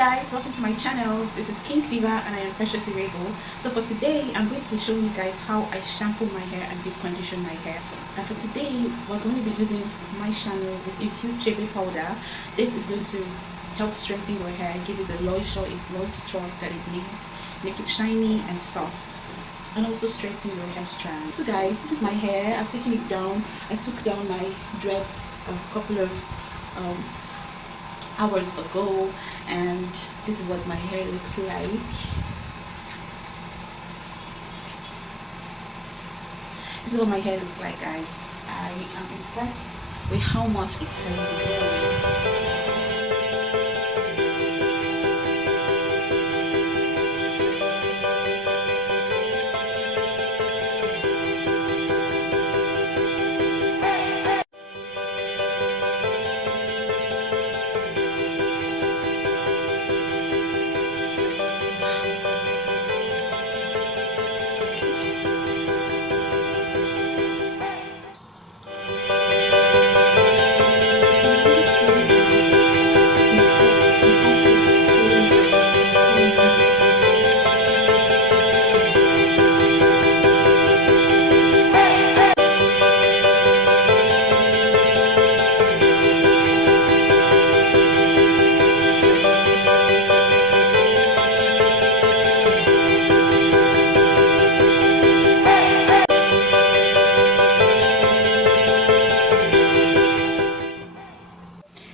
guys, welcome to my channel. This is Kinkdiva and I am preciously able. So for today I'm going to be showing you guys how I shampoo my hair and deep condition my hair. And for today we're going to be using Maishanu with infused Chebe powder. This is going to help strengthen your hair, give it the moisture that it needs, make it shiny and soft, and also straighten your hair strands. So guys, this is my hair. I've taken it down. I took down my dreads a couple of hours ago, and this is what my hair looks like. This is what my hair looks like, guys. I am impressed with how much it has grown.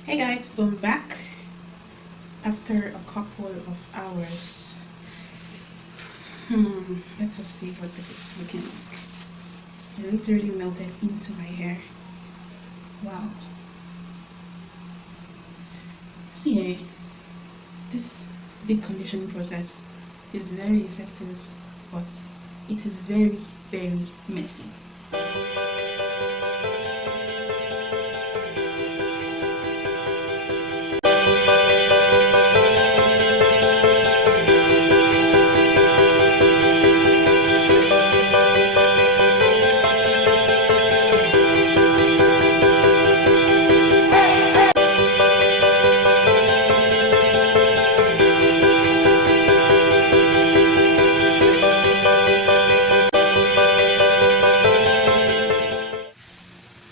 Hey guys, so I'm back after a couple of hours. Let's just see what this is looking like. It literally melted into my hair. Wow. See, this deep conditioning process is very effective, but it is very, very messy.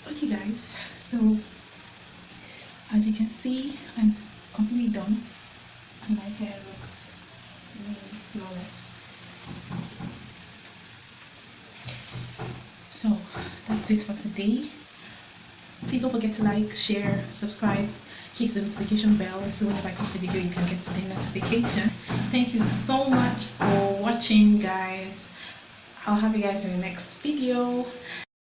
Okay guys, so as you can see, I'm completely done and my hair looks really flawless. So that's it for today. Please don't forget to like, share, subscribe, hit the notification bell so whenever I post a video you can get the notification. Thank you so much for watching, guys. I'll have you guys in the next video.